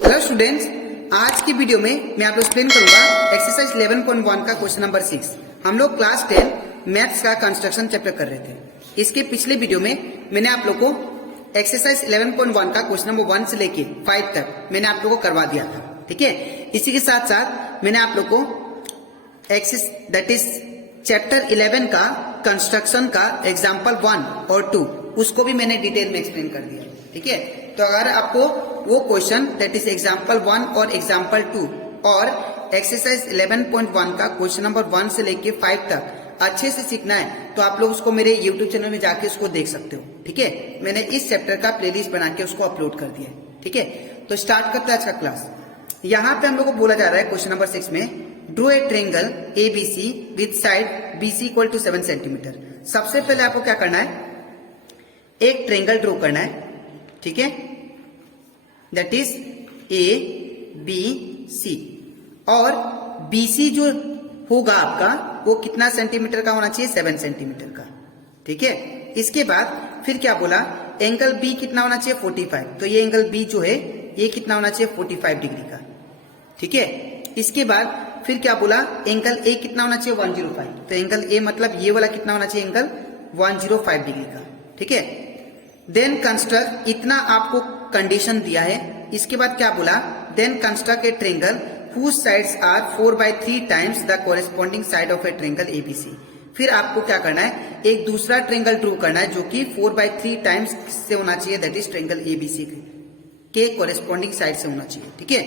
Hello students, आज की video में मैं आपको एक्सप्लेन करूंगा एक्सरसाइज 11.1 का क्वेश्चन नंबर 6। हम लोग क्लास 10 मैथ्स का कंस्ट्रक्शन चैप्टर कर रहे थे। इसके पिछले वीडियो में मैंने आप लोग को एक्सरसाइज 11.1 का क्वेश्चन नंबर 1 से लेके 5 तक मैंने आप लोग को करवा दिया था। ठीक है, इसी के साथ साथ मैंने आप लोग को दैट इज चैप्टर 11 का कंस्ट्रक्शन का एग्जाम्पल 1 और 2 उसको भी मैंने डिटेल में एक्सप्लेन कर दिया। ठीक है, तो अगर आपको वो क्वेश्चन दैट इज एग्जाम्पल 1 और एग्जाम्पल 2 और एक्सरसाइज 11.1 का क्वेश्चन नंबर 1 से लेके 5 तक अच्छे से सीखना है तो आप लोग उसको मेरे यूट्यूब चैनल में जाके उसको देख सकते हो। ठीक है, मैंने इस चैप्टर का प्लेलिस्ट बना के उसको अपलोड कर दिया है। ठीक है, तो स्टार्ट करते हैं आज का क्लास। यहाँ पे हम लोग को बोला जा रहा है क्वेश्चन नंबर 6 में draw a triangle A B C with side B C equal to 7 centimetre. सबसे पहले आपको क्या करना है, एक ट्रेंगल ड्रॉ करना है। ठीक है, that is A B C और बीसी जो होगा आपका वो कितना सेंटीमीटर का होना चाहिए, 7 सेंटीमीटर का। ठीक है, इसके बाद फिर क्या बोला, एंगल बी कितना होना चाहिए, 45। तो ये एंगल बी जो है ये कितना होना चाहिए, 45 डिग्री का। ठीक है, इसके बाद फिर क्या बोला, एंगल ए कितना होना चाहिए, 105। तो एंगल ए मतलब ये वाला कितना होना चाहिए, एंगल 105 डिग्री का। ठीक है, देन कंस्ट्रक्ट, इतना आपको कंडीशन दिया है। इसके बाद क्या बोला, then construct a triangle whose sides are 4/3 times the corresponding side of a triangle ABC। फिर आपको क्या करना है, एक दूसरा ट्रेंगल ड्रॉ करना है जो कि 4/3 टाइम्स से होना चाहिए, दैट इज ट्रेंगल एबीसी के कोरेस्पॉन्डिंग साइड से होना चाहिए। ठीक है,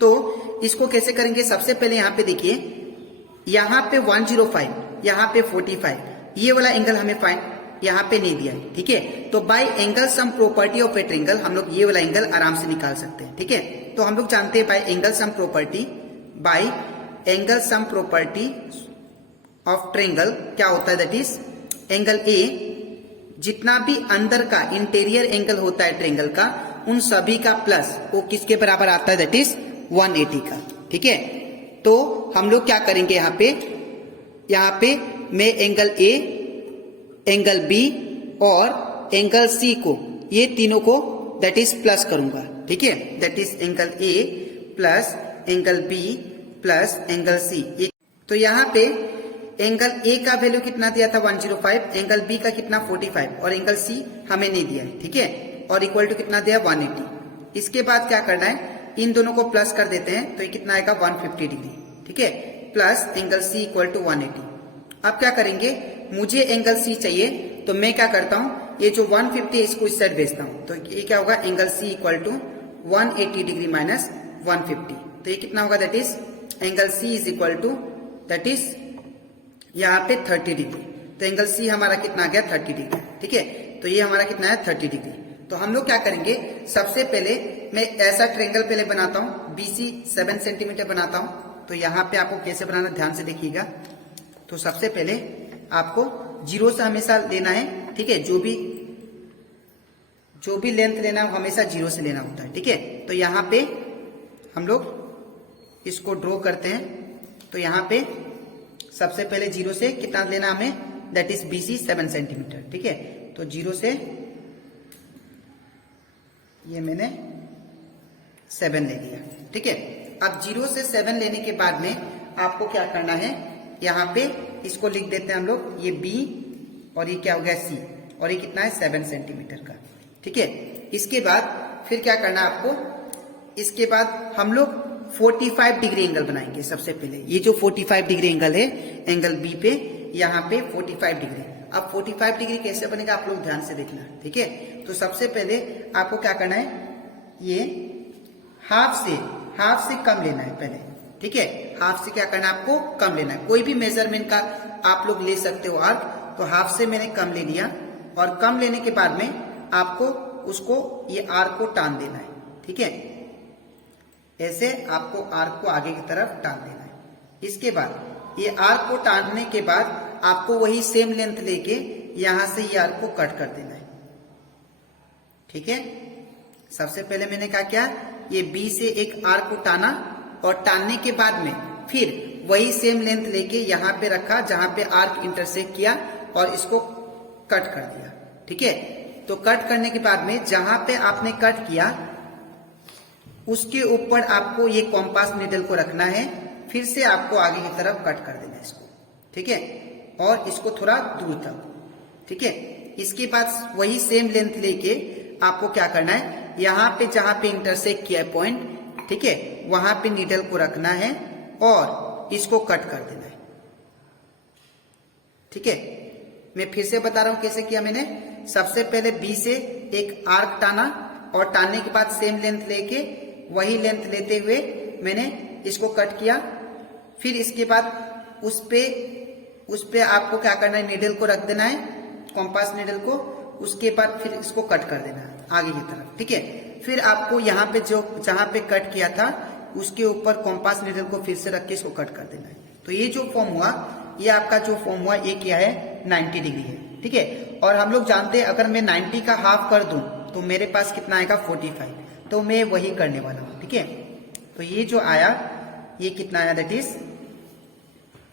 तो इसको कैसे करेंगे, सबसे पहले यहाँ पे देखिए, यहाँ पे 105, यहाँ पे 45, ये वाला एंगल हमें फाइंड यहाँ पे नहीं दिया है। ठीक है, तो bye angle sum property of a triangle हम लोग ये वाला एंगल आराम से निकाल सकते हैं। ठीक है, तो हम लोग जानते हैं bye angle sum property of triangle क्या होता है, दैट इज एंगल ए, जितना भी अंदर का इंटीरियर एंगल होता है ट्रेंगल का उन सभी का प्लस वो किसके बराबर आता है, दैट इज 180 का। ठीक है, तो हम लोग क्या करेंगे, यहाँ पे मैं एंगल ए, एंगल बी और एंगल सी को, ये तीनों को दैट इज प्लस करूंगा। ठीक है, that is angle A plus angle B plus angle C. तो यहाँ पे एंगल ए का वैल्यू कितना दिया था, 105, एंगल बी का कितना 45 और एंगल सी हमें नहीं दिया है। ठीक है, और इक्वल टू कितना दिया 180। इसके बाद क्या करना है, इन दोनों को प्लस कर देते हैं तो ये कितना आएगा 150 डिग्री। ठीक है, plus angle C equal to 180। अब क्या करेंगे, मुझे एंगल सी चाहिए तो मैं क्या करता हूं, ये जो 150 है इसको इस साइड भेजता हूं, तो ये क्या होगा, angle C equal to 180 degree minus 150। तो ये कितना होगा, that is angle C is equal to that is यहाँ पे 30 डिग्री। तो एंगल सी हमारा कितना आ गया, 30 डिग्री। ठीक है, तो ये हमारा कितना है, 30 डिग्री। तो हम लोग क्या करेंगे, सबसे पहले मैं ऐसा ट्रेंगल पहले बनाता हूं, बीसी 7 सेंटीमीटर बनाता हूं। तो यहाँ पे आपको कैसे बनाना ध्यान से देखिएगा। तो सबसे पहले आपको जीरो से हमेशा लेना है। ठीक है, जो भी लेंथ लेना है हमेशा जीरो से लेना होता है। ठीक है, तो यहाँ पे हम लोग इसको ड्रॉ करते हैं। तो यहाँ पे सबसे पहले जीरो से कितना लेना हमें, दैट इज बीसी 7 सेंटीमीटर। ठीक है, तो जीरो से ये मैंने 7 ले लिया। ठीक है, अब जीरो से 7 लेने के बाद में आपको क्या करना है, यहाँ पे इसको लिख देते हैं हम लोग, ये बी और ये क्या हो गया सी, और ये कितना है 7 सेंटीमीटर का। ठीक है, इसके बाद फिर क्या करना है आपको, इसके बाद हम लोग 45 डिग्री एंगल बनाएंगे। सबसे पहले ये जो 45 डिग्री एंगल है एंगल बी पे, यहाँ पे 45 डिग्री। अब 45 डिग्री कैसे बनेगा आप लोग ध्यान से देखना। ठीक है, तो सबसे पहले आपको क्या करना है, ये हाफ से कम लेना है पहले। ठीक है, हाफ से क्या करना है, आपको कम लेना है। कोई भी मेजरमेंट का आप लोग ले सकते हो आर्क, तो हाफ से मैंने कम ले लिया और कम लेने के बाद में आपको उसको ये आर्क को टान देना है। ठीक है, ऐसे आपको आर्क को आगे की तरफ टान देना है। इसके बाद ये आर्क को टानने के बाद आपको वही सेम लेंथ लेके यहां से ये आर्क को कट कर देना है। ठीक है, सबसे पहले मैंने क्या किया, ये बी से एक आर्क को टाना और टानने के बाद में फिर वही सेम लेंथ लेके यहाँ पे रखा जहां पे आर्क इंटरसेक्ट किया और इसको कट कर दिया। ठीक है, तो कट करने के बाद में जहां पे आपने कट किया उसके ऊपर आपको ये कॉम्पास नीडल को रखना है, फिर से आपको आगे की तरफ कट कर देना है इसको, ठीक है, और इसको थोड़ा दूर तक, ठीक है। इसके बाद वही सेम लेंथ लेके आपको क्या करना है, यहाँ पे जहां पे इंटरसेक्ट किया है पॉइंट, ठीक है, वहां पे नीडल को रखना है और इसको कट कर देना है, ठीक है। मैं फिर से बता रहा हूं कैसे किया मैंने। सबसे पहले बी से एक आर्क टाना और टानने के बाद सेम लेंथ लेके वही लेंथ लेते हुए मैंने इसको कट किया। फिर इसके बाद उस पे आपको क्या करना है, नीडल को रख देना है, कॉम्पास नीडल को। उसके बाद फिर इसको कट कर देना है आगे की तरफ, ठीक है। फिर आपको यहाँ पे जहां पे कट किया था उसके ऊपर कॉम्पास नीडल को फिर से रख के इसको कट कर देना है। तो ये जो फॉर्म हुआ, ये आपका जो फॉर्म हुआ, ये क्या है, 90 डिग्री है, ठीक है। और हम लोग जानते हैं अगर मैं 90 का हाफ कर दूं तो मेरे पास कितना आएगा, 45। तो मैं वही करने वाला हूं, ठीक है। तो ये जो आया, ये कितना आया, दैट इज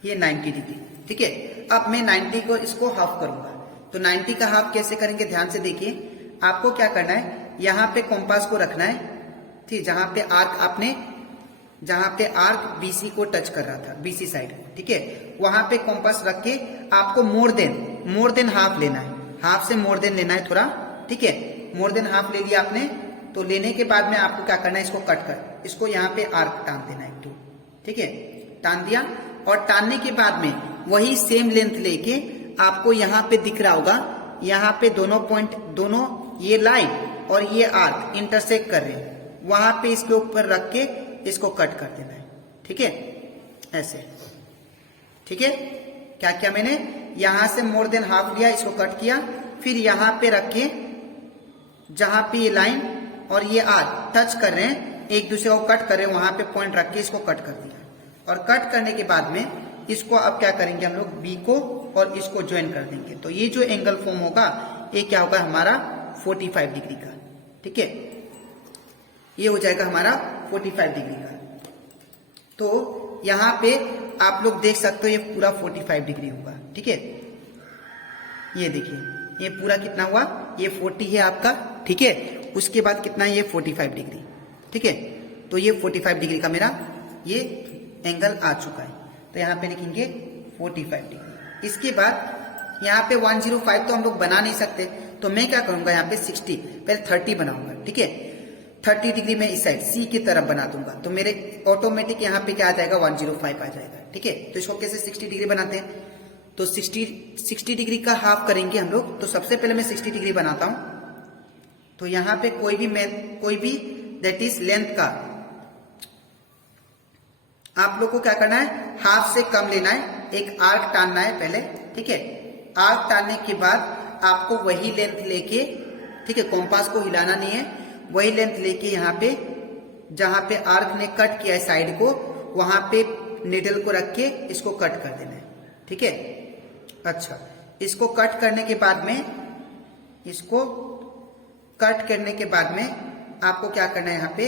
ये 90 डिग्री, ठीक है। अब मैं 90 को इसको हाफ करूंगा। तो 90 का हाफ कैसे करेंगे, ध्यान से देखिए। आपको क्या करना है, यहाँ पे कॉम्पास को रखना है, ठीक, जहां पे आर्क बीसी को टच कर रहा था, बीसी साइड को, ठीक है, वहां पे कॉम्पास रख के आपको मोर देन हाफ लेना है, हाफ से मोर देन लेना है थोड़ा, ठीक है। मोर देन हाफ ले लिया आपने, तो लेने के बाद में आपको क्या करना है, इसको कट कर, इसको यहाँ पे आर्क टान देना है, तो ठीक है, टान दिया। और टानने के बाद में वही सेम लेंथ लेके आपको यहाँ पे दिख रहा होगा, यहाँ पे दोनों पॉइंट, दोनों ये लाइन और ये आर्क इंटरसेक्ट कर रहे हैं, वहां पे इसके ऊपर रख के इसको कट कर देना है, ठीक है, ऐसे, ठीक है। क्या किया मैंने, यहां से मोर देन हाफ लिया, इसको कट किया, फिर यहां पे रख के जहां पे ये लाइन और ये आर्क टच कर रहे हैं, एक दूसरे को कट कर रहे हैं, वहां पे पॉइंट रख के इसको कट कर दिया। और कट करने के बाद में इसको अब क्या करेंगे हम लोग, बी को और इसको ज्वाइन कर देंगे। तो ये जो एंगल फॉर्म होगा, ये क्या होगा हमारा, 45 डिग्री का, ठीक है। ये हो जाएगा हमारा 45 डिग्री का। तो यहां पे आप लोग देख सकते हो, ये पूरा 45 डिग्री होगा, ठीक है। ये देखिए, ये पूरा कितना हुआ, ये 40 है आपका, ठीक है। उसके बाद कितना है, ये 45 डिग्री, ठीक है। तो ये 45 डिग्री का मेरा ये एंगल आ चुका है। तो यहाँ पे लिखेंगे 45 डिग्री। इसके बाद यहाँ पे 105 तो हम लोग बना नहीं सकते, तो मैं क्या करूंगा, यहाँ पे 60, पहले 30 बनाऊंगा, ठीक है। 30 डिग्री में इस साइड सी की तरफ बना दूंगा, तो मेरे ऑटोमेटिक यहाँ पे क्या आ जाएगा, 105 आ जाएगा, ठीक है। तो इसको कैसे 60 डिग्री बनाते हैं, तो 60 डिग्री का हाफ करेंगे हम लोग। तो सबसे पहले मैं 60 डिग्री बनाता हूं। तो यहाँ पे कोई भी दैट इज लेंथ का आप लोग को क्या करना है, हाफ से कम लेना है, एक आर्क टानना है पहले, ठीक है। आर्क टानने के बाद आपको वही लेंथ लेके, ठीक है, कॉम्पास को हिलाना नहीं है, वही लेंथ लेके यहाँ पे जहां पे आर्क ने कट किया है साइड को, वहां पे नीडल को रख के इसको कट कर देना है, ठीक है। अच्छा, इसको कट करने के बाद में आपको क्या करना है, यहाँ पे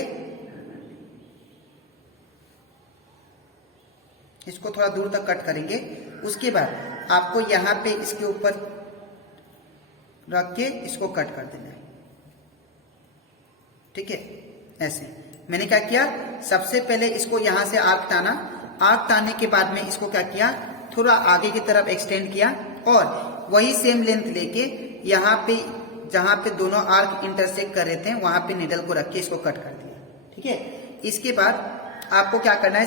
इसको थोड़ा दूर तक कट करेंगे। उसके बाद आपको यहाँ पे इसके ऊपर रख के इसको कट कर देना है, ठीक है। ऐसे मैंने क्या किया, सबसे पहले इसको यहां से आर्क टाना, आर्क टानने के बाद में इसको क्या किया, थोड़ा आगे की तरफ एक्सटेंड किया और वही सेम लेंथ लेके यहाँ पे जहां पे दोनों आर्क इंटरसेक्ट कर रहे थे, वहां पे निडल को रख के इसको कट कर दिया, ठीक है। इसके बाद आपको क्या करना है,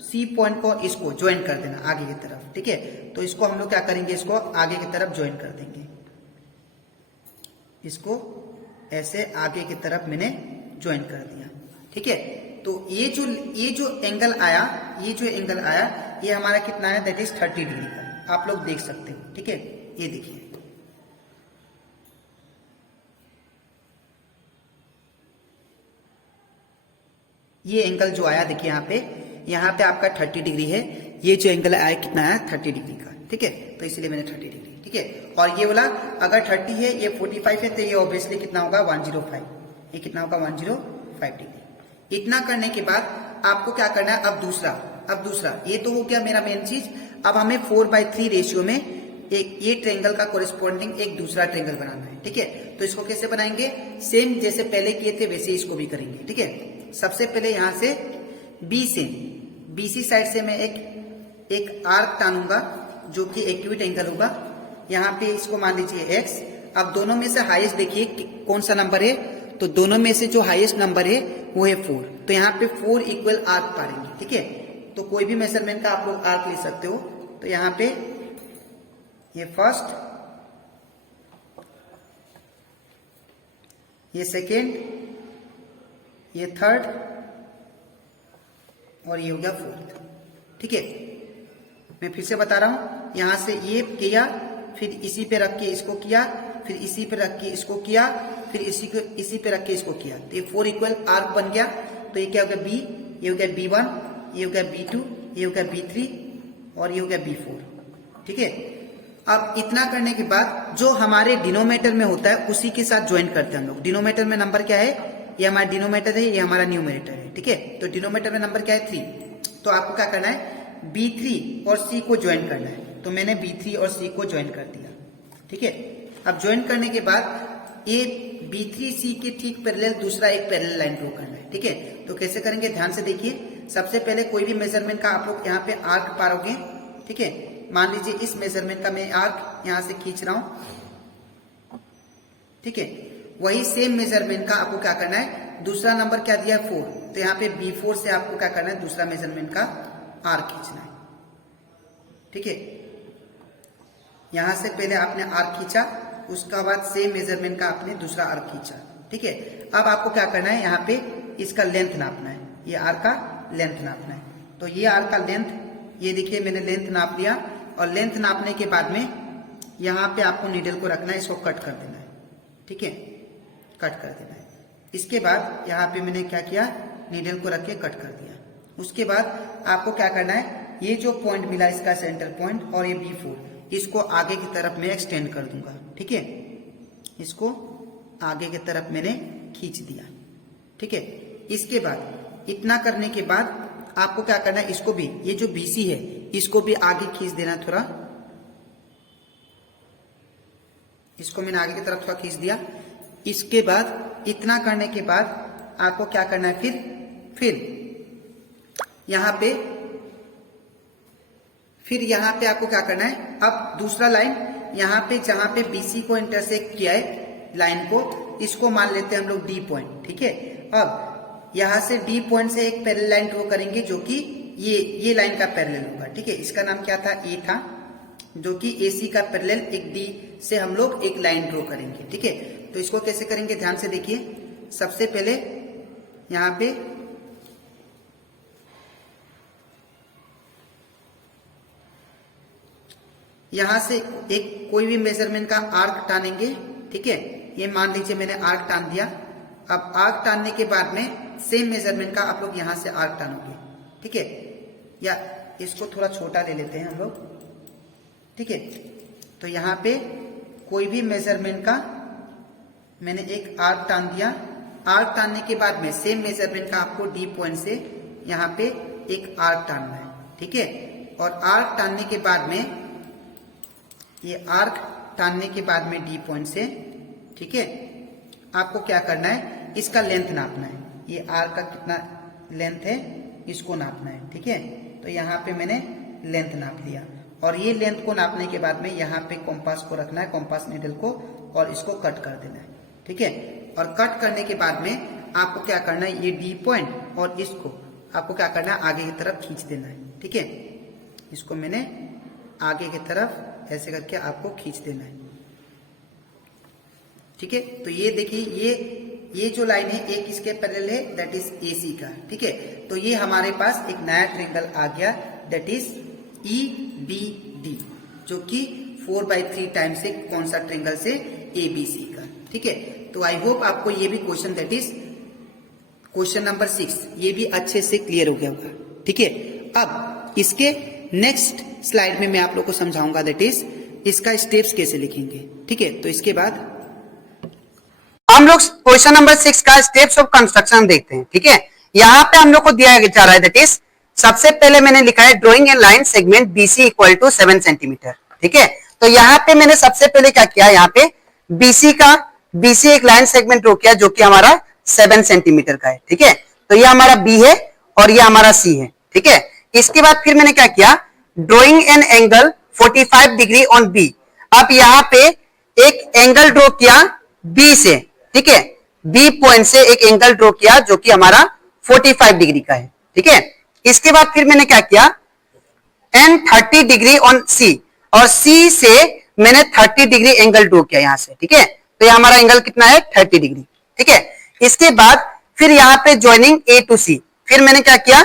सी पॉइंट को इसको ज्वाइन कर देना आगे की तरफ, ठीक है। तो इसको हम लोग क्या करेंगे, इसको आगे की तरफ ज्वाइन कर देंगे, इसको ऐसे आगे की तरफ मैंने ज्वाइन कर दिया, ठीक है। तो ये जो एंगल आया, ये हमारा कितना है, दैट इज 30 डिग्री का, आप लोग देख सकते हो, ठीक है। ये देखिए, ये एंगल जो आया, देखिए यहाँ पे आपका 30 डिग्री है, ये जो एंगल आया कितना है, 30 डिग्री का, ठीक है। तो इसलिए मैंने 30 डिग्री, ठीक है। और ये वाला अगर 30 है, ये 45 है, तो ये ऑब्वियसली कितना होगा, 105, ये कितना होगा, 105 डिग्री। इतना करने के बाद आपको क्या करना है, अब दूसरा, ये तो हो गया मेरा मेन चीज। अब हमें 4/3 रेशियो में एक ये ट्रायंगल का कोरिस्पॉन्डिंग एक दूसरा ट्रायंगल बनाना है। ठीक है, तो इसको कैसे बनाएंगे, सेम जैसे पहले किए थे वैसे इसको भी करेंगे। ठीक है, सबसे पहले यहां से बीसी साइड से मैं एक आर्क टानूंगा जो कि एक्यूट एंगल होगा। यहाँ पे इसको मान लीजिए x। अब दोनों में से हाईएस्ट देखिए कौन सा नंबर है, तो दोनों में से जो हाईएस्ट नंबर है वो है 4। तो यहाँ पे 4 इक्वल आर्क पाएंगे। ठीक है, तो कोई भी मेजरमेंट का आप लोग आर्क ले सकते हो। तो यहाँ पे ये फर्स्ट, ये सेकेंड, ये थर्ड और ये हो गया फोर्थ। ठीक है, मैं फिर से बता रहा हूं, यहां से ये किया, फिर इसी पे रख के इसको किया, फिर इसी पे रख के इसको किया, फिर इसी पे रख के इसको किया। तो ये 4 इक्वल आर्क बन गया। तो ये क्या हो गया बी, ये हो गया B1, ये हो गया B2, ये हो गया B3 और ये हो गया B4। ठीक है, अब इतना करने के बाद जो हमारे डिनोमिनेटर में होता है उसी के साथ ज्वाइन करते हैं हम लोग। डिनोमिनेटर में नंबर क्या है, ये हमारा डिनोमिनेटर है, ये हमारा न्यूमरेटर है। ठीक है, तो डिनोमिनेटर में नंबर क्या है 3। तो आपको क्या करना है, B3 और C को ज्वाइन करना है। तो मैंने B3 और C को ज्वाइन कर दिया। ठीक है, अब ज्वाइन करने के बाद ये B3C के ठीक पैरेलल दूसरा एक पैरेलल लाइन ड्रॉ करना है। ठीक है, तो कैसे करेंगे ध्यान से देखिए। सबसे पहले कोई भी मेजरमेंट का आप लोग यहाँ पे आर्क पारोगे। ठीक है, मान लीजिए इस मेजरमेंट का मैं आर्क यहां से खींच रहा हूं। ठीक है, वही सेम मेजरमेंट का आपको क्या करना है, दूसरा नंबर क्या दिया है 4, तो यहाँ पे B4 से आपको क्या करना है, दूसरा मेजरमेंट का आर्क खींचना है। ठीक है, यहां से पहले आपने आर्क खींचा, उसका बाद सेम मेजरमेंट का आपने दूसरा आर्क खींचा। ठीक है, अब आपको क्या करना है, यहाँ पे इसका लेंथ नापना है, ये आर्क का लेंथ नापना है। तो ये आर्क का लेंथ, ये देखिए मैंने लेंथ नाप लिया। और लेंथ नापने के बाद में यहाँ पे आपको नीडल को रखना है, इसको कट कर देना है। ठीक है, कट कर देना है। इसके बाद यहाँ पे मैंने क्या किया, नीडल को रख के कट कर दिया। उसके बाद आपको क्या करना है, ये जो पॉइंट मिला इसका सेंटर पॉइंट और ये B4, इसको आगे की तरफ मैं एक्सटेंड कर दूंगा। ठीक है, इसको आगे की तरफ मैंने खींच दिया। ठीक है, इसके बाद इतना करने के बाद आपको क्या करना है, इसको भी, ये जो BC है इसको भी आगे खींच देना थोड़ा। इसको मैंने आगे की तरफ थोड़ा खींच दिया। इसके बाद इतना करने के बाद आपको क्या करना है, फिर यहां पे आपको क्या करना है, अब दूसरा लाइन यहां पे जहां पे BC को इंटरसेक्ट किया है लाइन को, इसको मान लेते हैं हम लोग D पॉइंट। ठीक है, अब यहां से D पॉइंट से एक पैरेलल लाइन ड्रॉ करेंगे जो कि ये लाइन का पैरेलल होगा। ठीक है, इसका नाम क्या था, A था, जो कि AC का पैरेलल एक D से हम लोग एक लाइन ड्रॉ करेंगे। ठीक है, तो इसको कैसे करेंगे ध्यान से देखिए। सबसे पहले यहां पे यहां से एक कोई भी मेजरमेंट का आर्क टानेंगे। ठीक है, ये मान लीजिए मैंने आर्क टान दिया। अब आर्क टानने के बाद में सेम मेजरमेंट का आप लोग यहां से आर्क टानोगे। ठीक है, या इसको थोड़ा छोटा ले लेते हैं हम लोग। ठीक है, तो यहाँ पे कोई भी मेजरमेंट का मैंने एक आर्क टान दिया। आर्क टानने के बाद में सेम मेजरमेंट का आपको D पॉइंट से यहाँ पे एक आर्क टानना है। ठीक है, और आर्क टानने के बाद में ये आर्क टानने के बाद में D पॉइंट से, ठीक है, आपको क्या करना है, इसका लेंथ नापना है। ये आर्क का कितना लेंथ है इसको नापना है। ठीक है, तो यहाँ पे मैंने लेंथ नाप लिया। और ये लेंथ को नापने के बाद में यहाँ पे कॉम्पास को रखना है, कॉम्पास नीडल को, और इसको कट कर देना है। ठीक है, और कट करने के बाद में आपको क्या करना है, ये D पॉइंट और इसको आपको क्या करना है, आगे की तरफ खींच देना है। ठीक है, इसको मैंने आगे की तरफ ऐसे करके आपको खींच देना है। ठीक है, तो ये देखिए ये जो लाइन है एक इसके पैरेलल है, दैट इज AC का। ठीक है, तो ये हमारे पास एक नया ट्रायंगल आ गया, दैट इज EBD, जो कि 4/3 टाइम से कौन सा ट्रायंगल से, ABC का। ठीक है, तो आई होप आपको ये भी question, that is question number 6, ये भी अच्छे से क्लियर हो गया होगा। ठीक है, अब इसके नेक्स्ट स्लाइड में मैं आप लोग को समझाऊंगा, दैट इज इसका स्टेप्स कैसे लिखेंगे। ठीक है, तो इसके बाद हम लोग क्वेश्चन नंबर 6 का स्टेप्स ऑफ कंस्ट्रक्शन देखते हैं। ठीक है, यहाँ पे हम लोग को दिया जा रहा है, दैट इज सबसे पहले मैंने लिखा है drawing a line segment BC equal to 7 centimetre. ठीक है, तो यहाँ पे मैंने सबसे पहले क्या किया, यहाँ पे बीसी एक लाइन सेगमेंट ड्रॉ किया जो कि हमारा 7 सेंटीमीटर का है। ठीक है, तो ये हमारा बी है और ये हमारा सी है। ठीक है, इसके बाद फिर मैंने क्या किया, drawing an angle 45 degree on B. अब यहाँ पे एक एंगल ड्रॉ किया बी से। ठीक है, बी पॉइंट से एक एंगल ड्रॉ किया जो कि हमारा 45 डिग्री का है। ठीक है, इसके बाद फिर मैंने क्या किया, एंड 30 डिग्री ऑन सी, और सी से मैंने 30 डिग्री एंगल ड्रॉ किया यहां से। ठीक है, तो ये हमारा एंगल कितना है, 30 डिग्री। ठीक है, इसके बाद फिर यहाँ पे ज्वाइनिंग ए टू सी, फिर मैंने क्या किया,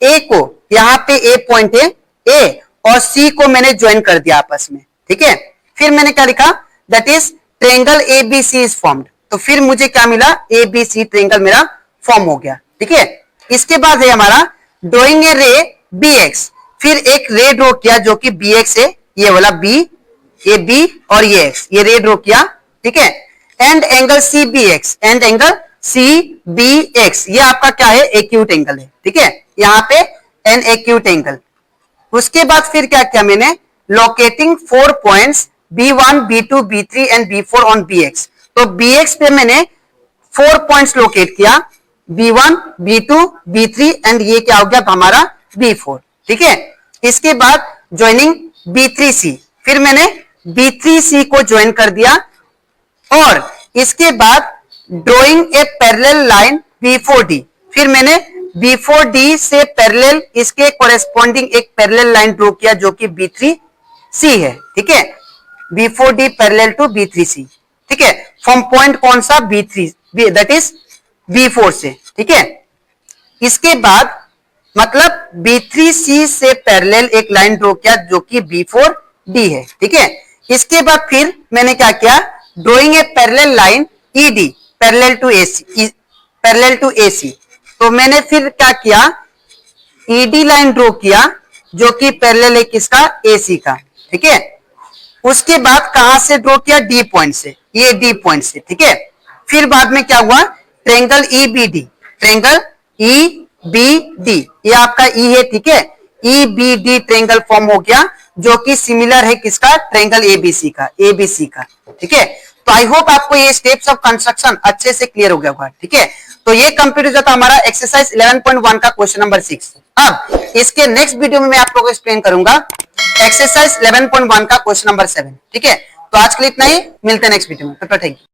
ए को, यहाँ पे ए पॉइंट है, ए और सी को मैंने ज्वाइन कर दिया आपस में। ठीक है, फिर मैंने क्या लिखा, that is triangle ABC is formed. तो फिर मुझे क्या मिला, एबीसी ट्रायंगल मेरा फॉर्म हो गया। ठीक है, इसके बाद है हमारा ड्रॉइंग ए रे बीएक्स, फिर एक रे ड्रॉ किया जो कि बीएक्स है, ये वाला बी, ये बी और ये एक्स, ये रे ड्रॉ किया। ठीक है, and angle C B X, and angle C B X, ये आपका क्या है, एक्यूट एंगल है। ठीक है, यहाँ पे एन एक्यूट एंगल। उसके बाद फिर क्या किया मैंने, locating 4 points B1, B2, B3 and B4 on BX। तो BX पे मैंने 4 पॉइंट्स लोकेट किया, B1, B2, B3 एंड ये क्या हो गया हमारा B4। ठीक है, इसके बाद ज्वाइनिंग B3C, फिर मैंने B3C को ज्वाइन कर दिया, और इसके बाद drawing a parallel line B4D, फिर मैंने B4D से पैरेलल इसके कोरेस्पॉन्डिंग एक पैरेलल लाइन ड्रॉ किया जो कि B3C है। ठीक है, B4D पैरेलल टू B3C। ठीक है, फ्रॉम पॉइंट कौन सा, B3, दैट इज B4 से। ठीक है, इसके बाद मतलब B3C से पैरेलल एक लाइन ड्रॉ किया जो कि B4D है। ठीक है, इसके बाद फिर मैंने क्या किया, drawing a parallel line ED parallel to AC। तो मैंने फिर क्या किया, ED लाइन ड्रॉ किया जो कि पैरेलल है किसका, AC का। ठीक है, उसके बाद कहां से ड्रॉ किया, D पॉइंट से, ये D पॉइंट से। ठीक है, फिर बाद में क्या हुआ, ट्रायंगल EBD, ट्रायंगल EBD, ये आपका E है। ठीक है, EBD ट्रायंगल फॉर्म हो गया जो कि सिमिलर है किसका, ट्रायंगल ABC का। ठीक है, तो आई होप आपको ये स्टेप्स ऑफ कंस्ट्रक्शन अच्छे से क्लियर हो गया होगा। ठीक है, तो ये कंप्लीट हो जाता हमारा एक्सरसाइज 11.1 का क्वेश्चन नंबर 6। अब इसके नेक्स्ट वीडियो में मैं आप लोगों को एक्सप्लेन करूंगा एक्सरसाइज 11.1 का क्वेश्चन नंबर 7। ठीक है, तो आज के लिए इतना ही, मिलते हैं नेक्स्ट वीडियो में। Thank you.